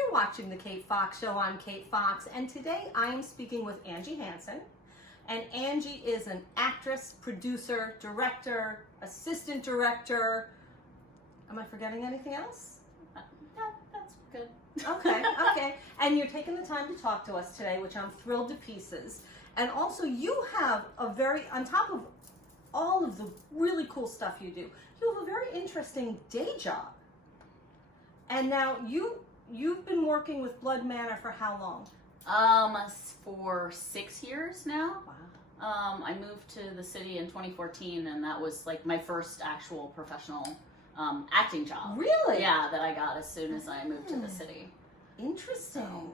You're watching The Kate Fox Show. I'm Kate Fox, and today I am speaking with Angie Hansen. And Angie is an actress, producer, director, assistant director. Am I forgetting anything else? No, that's good. Okay. And you're taking the time to talk to us today, which I'm thrilled to pieces. And also, you have on top of all of the really cool stuff you do, you have a very interesting day job. And now you've been working with Blood Manor for how long? For 6 years now. Wow. I moved to the city in 2014, and that was like my first actual professional acting job. Really? Yeah, that I got as soon as I moved to the city. Interesting. So,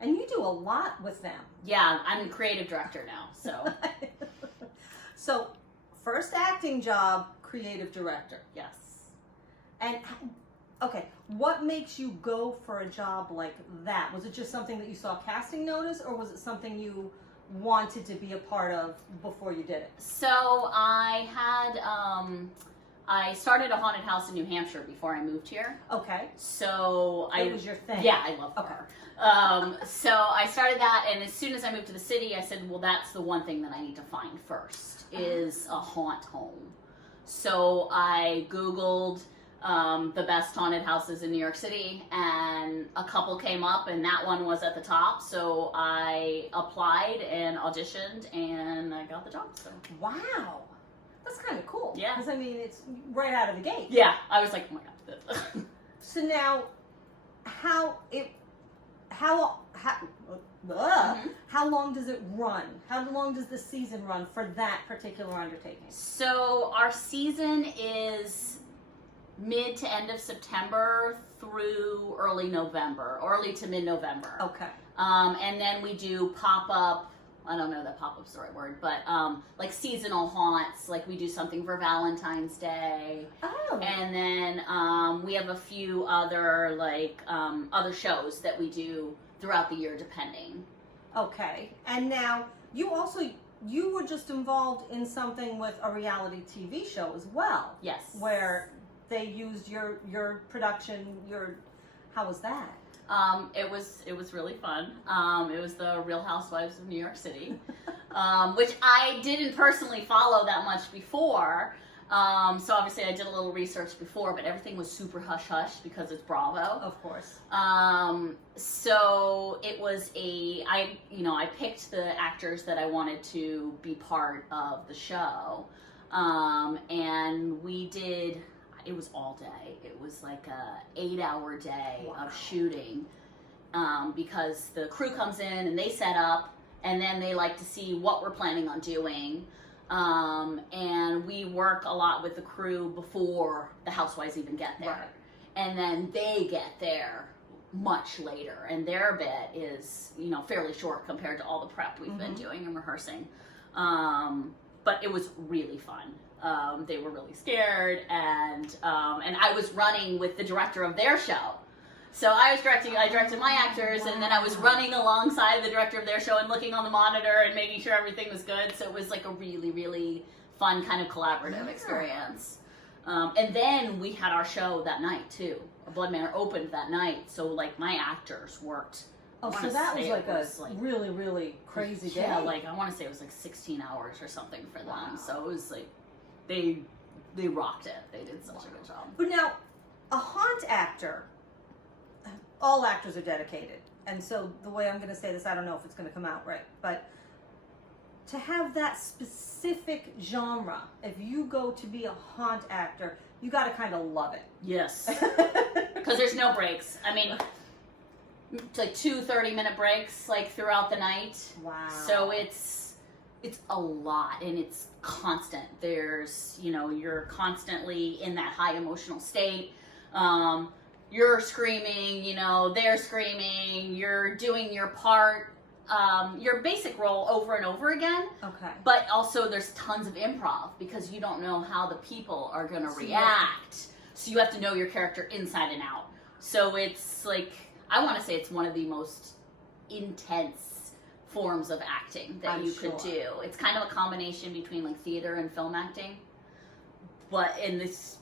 and you do a lot with them. yeah, I'm a creative director now, so So, first acting job, creative director. yes. And okay, what makes you go for a job like that? Was it just something that you saw casting notice, or was it something you wanted to be a part of before you did it? So I had I started a haunted house in New Hampshire before I moved here. Okay. So It was your thing. Yeah, I love Okay. horror. So I started that, and as soon as I moved to the city, I said, well, that's the one thing that I need to find first, is a haunt home. So I Googled the best haunted houses in New York City, and a couple came up, and that one was at the top. So I applied and auditioned, and I got the job. So Wow. That's kind of cool. Yeah. Because, I mean, it's right out of the gate. yeah, I was like, oh my god. So now, how long does it run? How long does the season run for that particular undertaking? So our season is mid to end of September through early November, early to mid-November. Okay. And then we do pop-up, I don't know that pop-up's the right word, but like seasonal haunts, like we do something for Valentine's Day. Oh. And then we have a few other other shows that we do throughout the year depending. Okay. And now you were just involved in something with a reality TV show as well. Yes. Where they used your production, how was that? It was really fun. It was the Real Housewives of New York City, which I didn't personally follow that much before. So obviously I did a little research before, but everything was super hush-hush because it's Bravo. Of course. So it was I picked the actors that I wanted to be part of the show. And we did, it was all day. It was like a 8-hour day of shooting, because the crew comes in and they set up, and then they like to see what we're planning on doing. And we work a lot with the crew before the housewives even get there. Right. And then they get there much later, and their bit is, fairly short compared to all the prep we've been doing and rehearsing. But it was really fun. They were really scared, and I was running with the director of their show. So I directed my actors, and then I was running alongside the director of their show and looking on the monitor and making sure everything was good. So it was like a really, really fun kind of collaborative experience. And then we had our show that night too. Blood Manor opened that night, so like my actors worked. Oh, so that was like a really, really crazy day. Yeah, like I want to say it was like 16 hours or something for them. Wow. So it was like they rocked it. They did such a good job. But now, a haunt actor, all actors are dedicated. And so the way I'm going to say this, I don't know if it's going to come out right, but to have that specific genre, if you go to be a haunt actor, you got to kind of love it. Yes. Because there's no breaks. I mean, it's like 2 30-minute breaks like throughout the night. Wow. So it's a lot, and it's constant. There's, you're constantly in that high emotional state. You're screaming, they're screaming, you're doing your part, your basic role over and over again. Okay. But also there's tons of improv because you don't know how the people are going to react. So you have to know your character inside and out. So it's like, I want to say it's one of the most intense forms of acting that you could do. It's kind of a combination between like theater and film acting. But in this,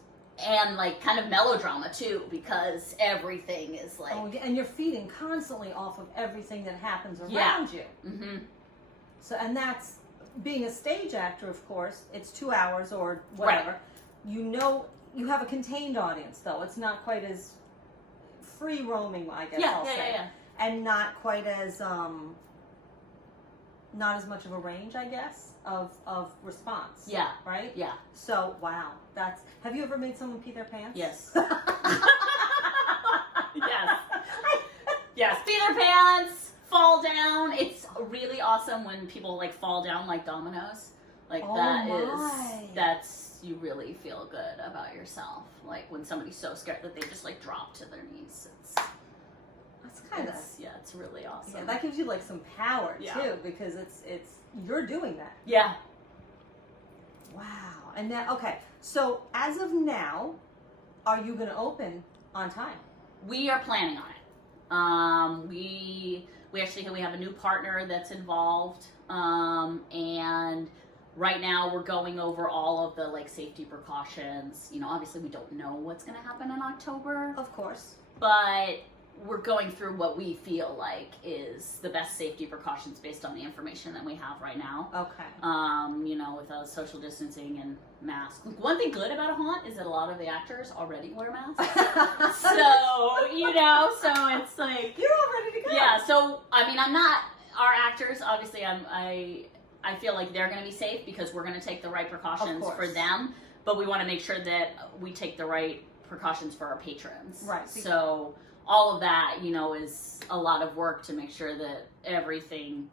and like kind of melodrama too, because everything is like, Oh, yeah, and you're feeding constantly off of everything that happens around you. Mm-hmm. So, and that's being a stage actor, of course. It's 2 hours or whatever. Right. You know, you have a contained audience, though. It's not quite as free roaming, I guess I'll say. Yeah. And not quite as not as much of a range, I guess, of response. Yeah. Right? Yeah. So, wow. Have you ever made someone pee their pants? Yes. Yes. Yes. Pee their pants, fall down. It's really awesome when people like fall down like dominoes. Like that's, you really feel good about yourself. Like when somebody's so scared that they just like drop to their knees. That's kind of, it's really awesome. yeah, that gives you like some power Yeah. too, because it's you're doing that. Yeah. Wow. And now, okay, so as of now, are you going to open on time? We are planning on it. We actually we have a new partner that's involved, and right now we're going over all of the like safety precautions. You know, obviously we don't know what's going to happen in October, Of course. but we're going through what we feel like is the best safety precautions based on the information that we have right now. Okay. You know, with social distancing and masks. One thing good about a haunt is that a lot of the actors already wear masks. So, you know, so it's like, You're all ready to go. yeah, so, I mean, I'm not, our actors, obviously, I feel like they're going to be safe because we're going to take the right precautions Of for course. them, but we want to make sure that we take the right precautions for our patrons. Right. So, all of that, you know, is a lot of work to make sure that everything,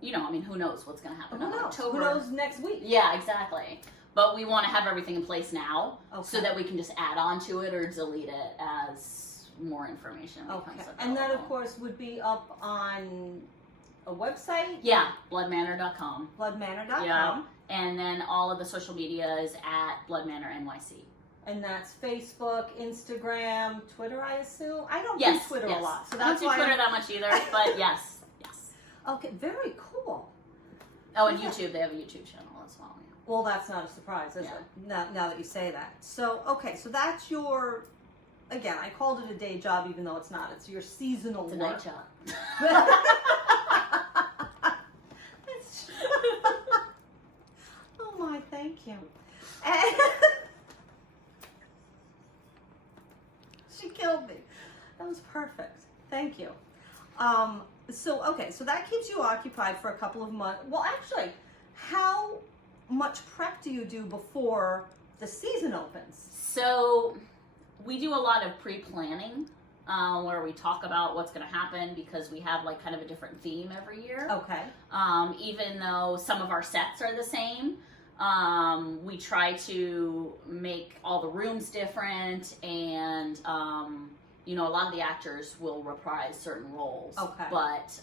you know, I mean, who knows what's going to happen Who in knows? October. Who knows next week? Yeah, exactly. But we want to have everything in place now so Okay. that we can just add on to it or delete it as more information becomes Okay. available. And that, of course, would be up on a website? Yeah, bloodmanor.com. Bloodmanor.com. Yeah. And then all of the social media is at Bloodmanor NYC. And that's Facebook, Instagram, Twitter, I assume? I don't Yes, do Twitter yes. a lot. So I don't that's do why Twitter that much either, but yes. Okay, very cool. Oh, and YouTube, they have a YouTube channel as well. Yeah. Well, that's not a surprise, is Yeah. it? Now that you say that. So, okay, so that's your, again, I called it a day job even though it's not. It's your seasonal It's a work. night job. It's- oh my, thank you. And she killed me. That was perfect. Thank you. So, okay, so that keeps you occupied for a couple of months. Well, actually, how much prep do you do before the season opens? So we do a lot of pre-planning where we talk about what's going to happen because we have like kind of a different theme every year. Okay. Even though some of our sets are the same, we try to make all the rooms different and you know, a lot of the actors will reprise certain roles. Okay. But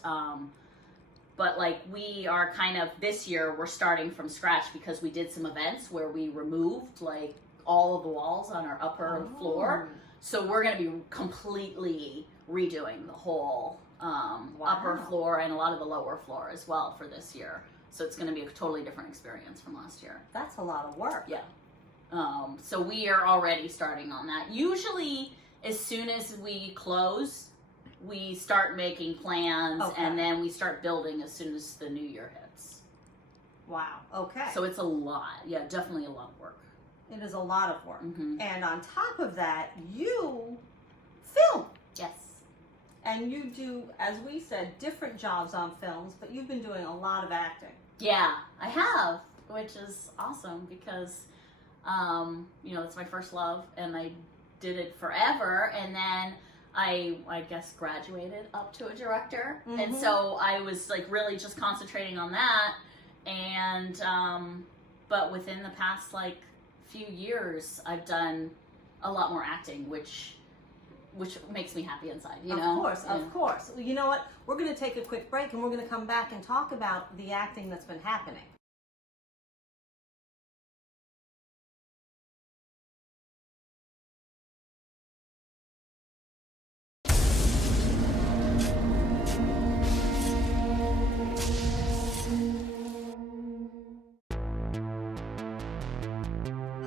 like we are kind of, this year we're starting from scratch because we did some events where we removed like all of the walls on our upper floor. So we're going to be completely redoing the whole upper floor and a lot of the lower floor as well for this year. So it's going to be a totally different experience from last year. That's a lot of work. Yeah. So we are already starting on that. Usually as soon as we close, we start making plans and then we start building as soon as the new year hits. Wow. Okay. So it's a lot. Yeah, definitely a lot of work. It is a lot of work. Mm-hmm. And on top of that, you film. Yes. And you do, as we said, different jobs on films, but you've been doing a lot of acting. Yeah, I have, which is awesome because, you know, it's my first love and I did it forever. And then I guess graduated up to a director. Mm-hmm. And so I was like really just concentrating on that. And, but within the past like few years, I've done a lot more acting, which makes me happy inside, you know? Of course. Well, you know what? We're going to take a quick break and we're going to come back and talk about the acting that's been happening.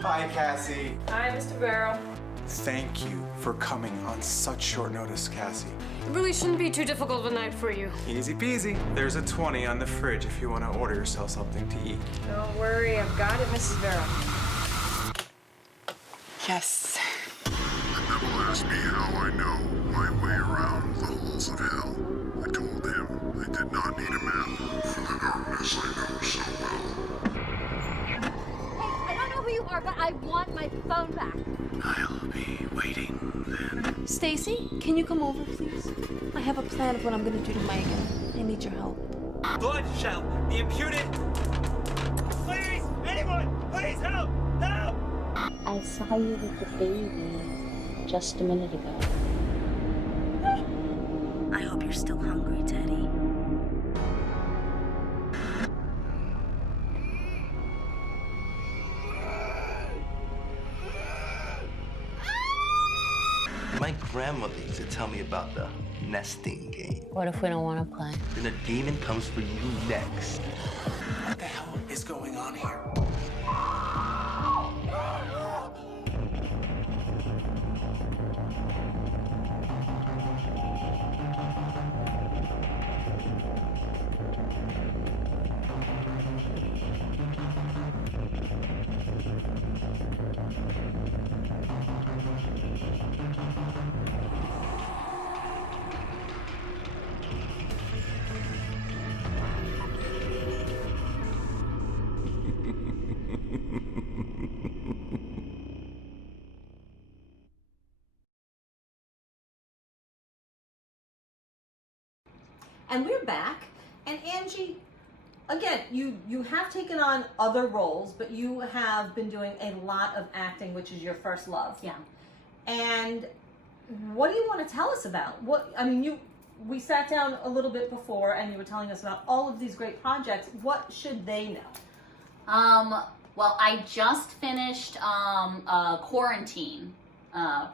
Hi, Cassie. Hi, Mr. Barrow. Thank you for coming on such short notice, Cassie. It really shouldn't be too difficult of a night for you. Easy peasy. There's a 20 on the fridge if you want to order yourself something to eat. Don't worry, I've got it, Mrs. Barrow. Yes. The devil asked me how I know my way around the halls of hell. I told him I did not need a map for the darkness I know so well. I don't know who you are, but I want my phone back. I'll be waiting then. Stacy, can you come over, please? I have a plan of what I'm gonna do to Megan. I need your help. Blood shall be imputed. Please, anyone, please help, help! I saw you with the baby just a minute ago. I hope you're still hungry, Teddy. My grandmother used to tell me about the nesting game. What if we don't want to play? Then a demon comes for you next. What the hell is going on here? And we're back. And Angie, again, you have taken on other roles, but you have been doing a lot of acting, which is your first love. Yeah. And what do you want to tell us about? We sat down a little bit before, and you were telling us about all of these great projects. What should they know? Well, I just finished a quarantine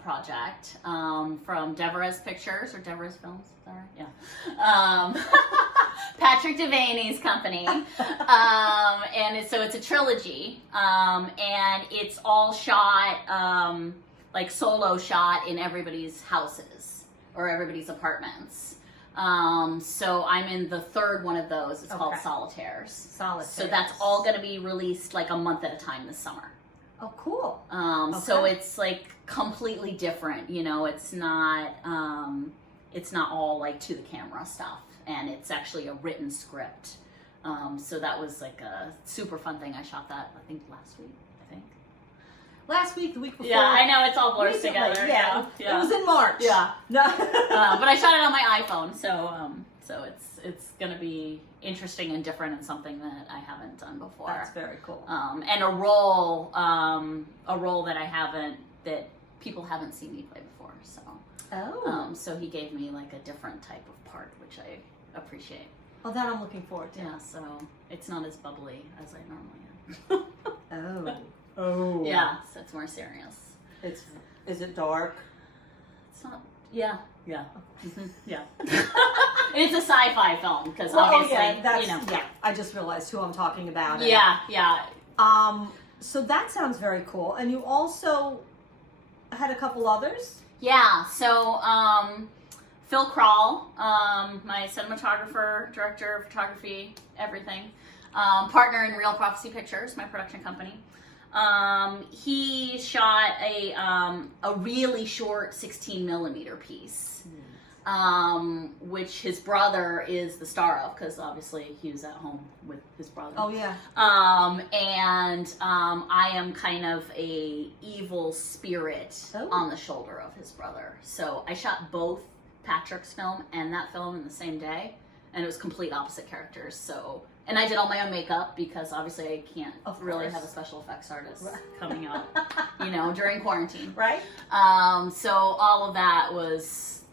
project from Deverez Pictures or Deverez Films. Sorry, yeah. Patrick Devaney's company, and so it's a trilogy, and it's all shot like solo shot in everybody's houses or everybody's apartments. So I'm in the third one of those. It's called Solitaires. Solitaires. So that's all going to be released like a month at a time this summer. Oh, cool. So it's like completely different. You know, it's not all like to the camera stuff, and it's actually a written script. So that was like a super fun thing. I shot that I think last week. Last week, the week before. Yeah, I know, it's all blurs Recently, together. Yeah. It was in March. Yeah. No. But I shot it on my iPhone, so it's gonna be interesting and different and something that I haven't done before. That's very cool. And a role that people haven't seen me play before. So. Oh. So he gave me like a different type of part, which I appreciate. Oh, that I'm looking forward to. Yeah. So it's not as bubbly as I normally am. Oh. Oh. Yeah. So it's more serious. Is it dark? It's not. Yeah. Yeah. Yeah. It's a sci-fi film because obviously, yeah. I just realized who I'm talking about. Yeah. Yeah. So that sounds very cool. And you also had a couple others? Yeah. So, Phil Crawl, my cinematographer, director, photography, everything, partner in Real Prophecy Pictures, my production company. He shot a really short 16mm piece, which his brother is the star of, because obviously he was at home with his brother. Oh yeah. And I am kind of a evil spirit on the shoulder of his brother. So I shot both Patrick's film and that film in the same day, and it was complete opposite characters. So. And I did all my own makeup because obviously I can't really have a special effects artist coming out, during quarantine. Right. So all of that was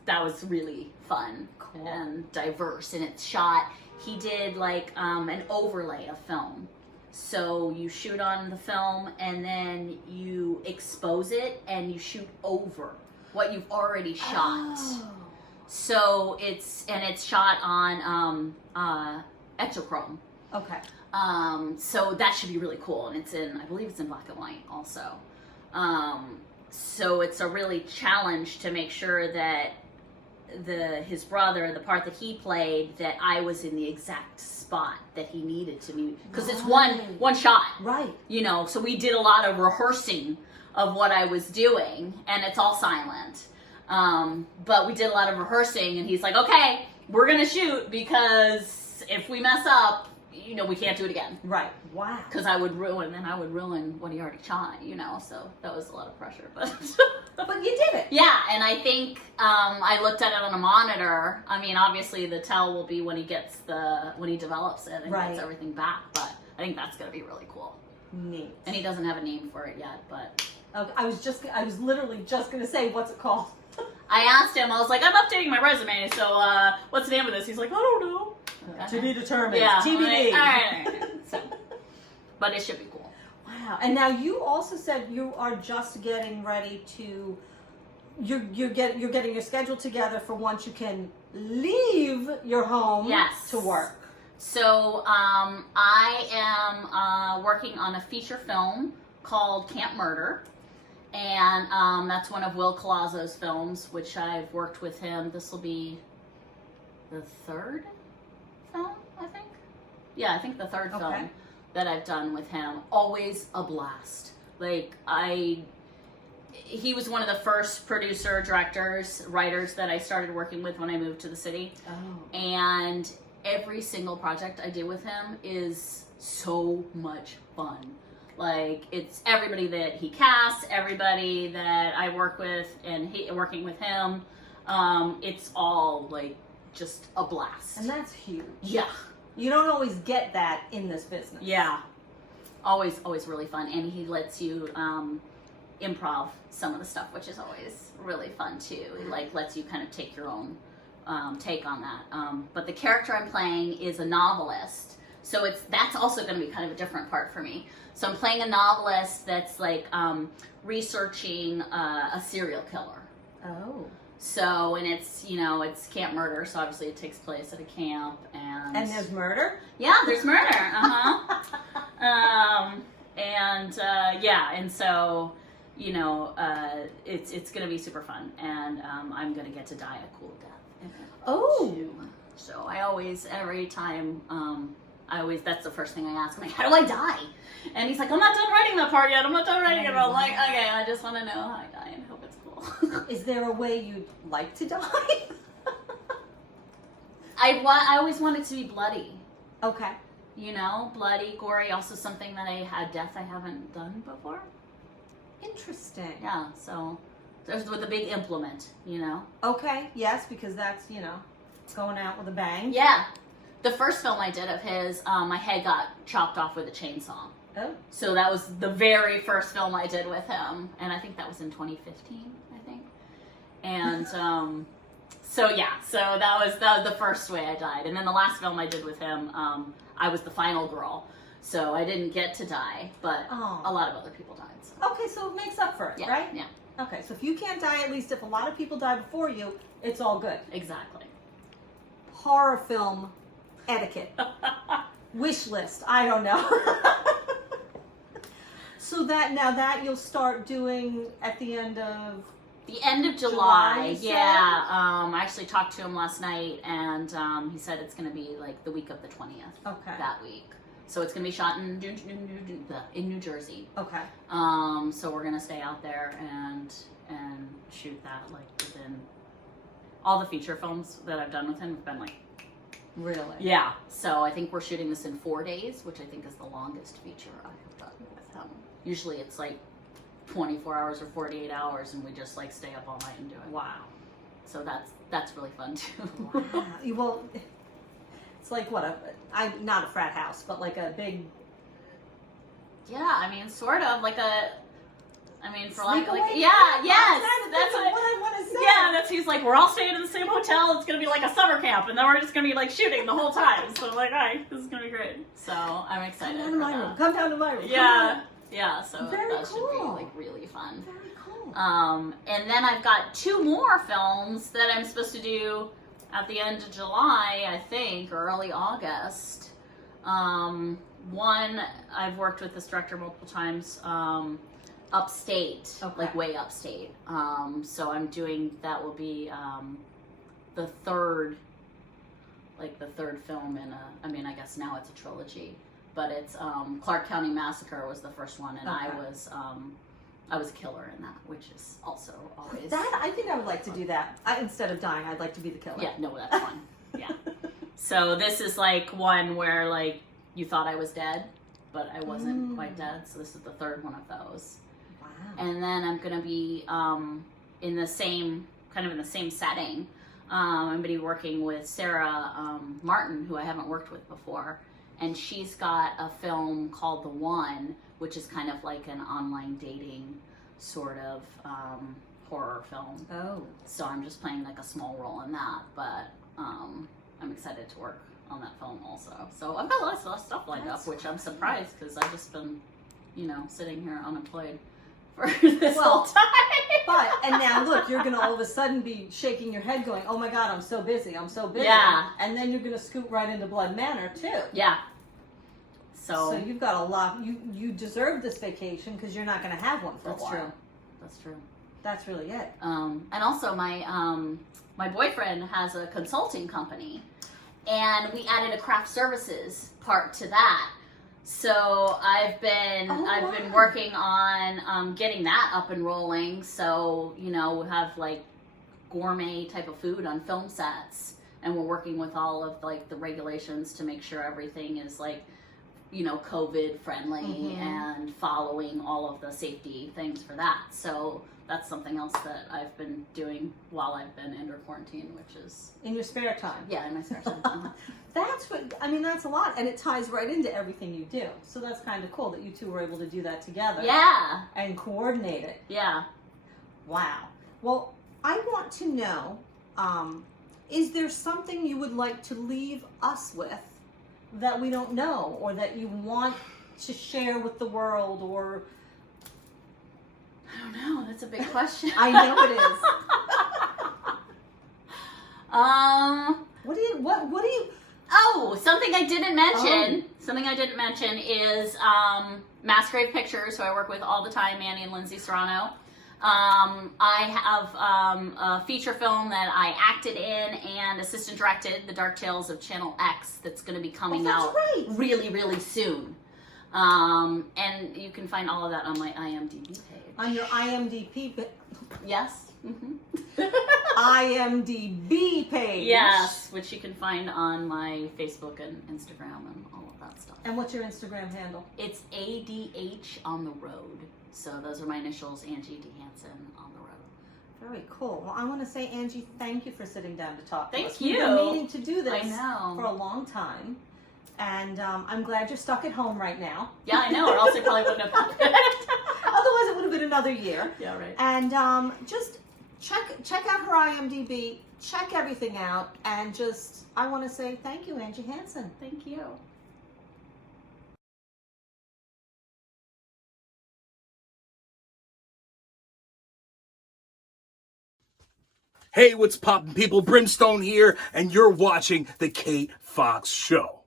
really fun and diverse, and it's shot. He did like an overlay of film. So you shoot on the film and then you expose it and you shoot over what you've already shot. Oh. So it's shot on Ectochrome. Okay. So that should be really cool, and I believe it's in black and white also. So it's a really challenge to make sure that his brother, the part that he played, that I was in the exact spot that he needed to be, because it's one shot, Right. you know. So we did a lot of rehearsing of what I was doing, and it's all silent. But we did a lot of rehearsing, and he's like, okay, we're gonna shoot, because if we mess up, you know, we can't do it again. Right. Wow. Because I would ruin what he already shot, you know, so that was a lot of pressure, but. But you did it. Yeah, and I think I looked at it on a monitor. I mean, obviously the tell will be when he develops it and gets everything back, but I think that's gonna be really cool. Neat. And he doesn't have a name for it yet, but. I was literally just gonna say, what's it called? I asked him, I was like, I'm updating my resume, so what's the name of this? He's like, I don't know. To be determined. Yeah. TBD. Like, all right. So, but it should be cool. Wow. And now you also said you are just getting ready to, you're getting your schedule together for once you can leave your home to work. So I am working on a feature film called Camp Murder. And that's one of Will Colazzo's films, which I've worked with him. This will be the third film, I think. Yeah, I think the third film that I've done with him. Always a blast. Like, he was one of the first producer, directors, writers that I started working with when I moved to the city. Oh. And every single project I did with him is so much fun. Like, it's everybody that he casts, everybody that I work with, and working with him. It's all, like, just a blast. And that's huge. Yeah. You don't always get that in this business. Yeah. Always really fun. And he lets you improv some of the stuff, which is always really fun, too. He, like, lets you kind of take your own take on that. But the character I'm playing is a novelist. So that's also going to be kind of a different part for me. So I'm playing a novelist that's like researching a serial killer. Oh. So, and it's, you know, it's Camp Murder, so obviously it takes place at a camp, and there's murder? Yeah, there's murder. And so, you know, it's gonna be super fun, and I'm gonna get to die a cool death. Oh. So I always, every time, that's the first thing I ask. I'm like, how do I die? And he's like, I'm not done writing that part yet. I'm not done writing it. And I'm like, okay, I just want to know how I die and hope it's cool. Is there a way you'd like to die? I always want it to be bloody. Okay. You know, bloody, gory. Also something that death I haven't done before. Interesting. Yeah, so there's with a big implement, you know. Okay, yes, because that's, you know, going out with a bang. Yeah. The first film I did of his, my head got chopped off with a chainsaw. Oh. So that was the very first film I did with him, and I think that was in 2015, I think. And so that was the first way I died. And then the last film I did with him, I was the final girl, so I didn't get to die, but a lot of other people died. So. Okay, so it makes up for it, yeah, right? Yeah. Okay, so if you can't die, at least if a lot of people die before you, it's all good. Exactly. Horror film etiquette. Wish list. I don't know. So that you'll start doing at the end of July. Yeah. I actually talked to him last night, and he said it's going to be like the week of the 20th. Okay. That week. So it's going to be shot in New Jersey. Okay. So we're going to stay out there and shoot that, like, within all the feature films that I've done with him have been like. Really? Yeah. So I think we're shooting this in 4 days, which I think is the longest feature I have done with him. Usually it's like 24 hours or 48 hours, and we just like stay up all night and do it. Wow. So that's really fun too. Wow. Well, it's like I'm not a frat house, but like a big. Yeah, I mean, sort of like for like Sleepaway? yes, that's what I want to say. Yeah, he's like, we're all staying in the same hotel. It's gonna be like a summer camp, and then we're just gonna be like shooting the whole time. So I'm like, all right, this is gonna be great. So I'm excited. Come down to my room. Yeah. Yeah, so Very that cool. should be like really fun. Very cool. And then I've got 2 more films that I'm supposed to do at the end of July, I think, or early August. one, I've worked with this director multiple times, upstate, Okay. like way upstate. So I'm doing, that will be the third film in I mean, I guess now it's a trilogy, but it's Clark County Massacre was the first one, and Okay. I was a killer in that, which is also always That, I think I would like to do that. Instead of dying, I'd like to be the killer. yeah, no, that's fun. Yeah. So this is like one where like you thought I was dead, but I wasn't quite dead. So this is the third one of those. Wow. And then I'm gonna be in the same setting. I'm gonna be working with Sarah Martin, who I haven't worked with before, and she's got a film called The One, which is kind of like an online dating sort of horror film. Oh. So I'm just playing like a small role in that, but I'm excited to work on that film also. So I've got lots of stuff lined up, which I'm surprised because I've just been, sitting here unemployed for this whole time. But, and now look, you're going to all of a sudden be shaking your head going, oh my God, I'm so busy, I'm so busy. Yeah. And then you're going to scoot right into Blood Manor too. Yeah. So you've got a lot, you deserve this vacation because you're not going to have one for a while. True. That's true. That's really it. And also my boyfriend has a consulting company, and we added a craft services part to that. So I've been working on getting that up and rolling. So we have like gourmet type of food on film sets, and we're working with all of like the regulations to make sure everything is like COVID friendly and following all of the safety things for that. So that's something else that I've been doing while I've been under quarantine, which is in your spare time. Yeah, in my spare time. That's that's a lot, and it ties right into everything you do. So that's kind of cool that you two were able to do that together. Yeah. And coordinate it. Yeah. Wow. Well, I want to know, is there something you would like to leave us with that we don't know, or that you want to share with the world, or... I don't know. That's a big question. I know it is. What do you? Oh, something I didn't mention. Something I didn't mention is Masquerade Pictures, who I work with all the time, Manny and Lindsay Serrano. I have a feature film that I acted in and assistant directed, The Dark Tales of Channel X, that's going to be coming out really, really soon. And you can find all of that on my IMDb page. On your IMDb Yes. IMDb page. Yes, which you can find on my Facebook and Instagram and all of that stuff. And what's your Instagram handle? It's ADH on the road. So those are my initials, Angie D. Hansen on the road. Very cool. Well, I want to say, Angie, thank you for sitting down to talk to us. Thank you. We've been meaning to do this I know. for a long time. And I'm glad you're stuck at home right now. Yeah, I know, or else I probably wouldn't have happened. Otherwise, it would have been another year. Yeah, right. And just check out her IMDb, check everything out, and I want to say thank you, Angie Hansen. Thank you. Hey, what's poppin', people? Brimstone here, and you're watching The Kate Fox Show.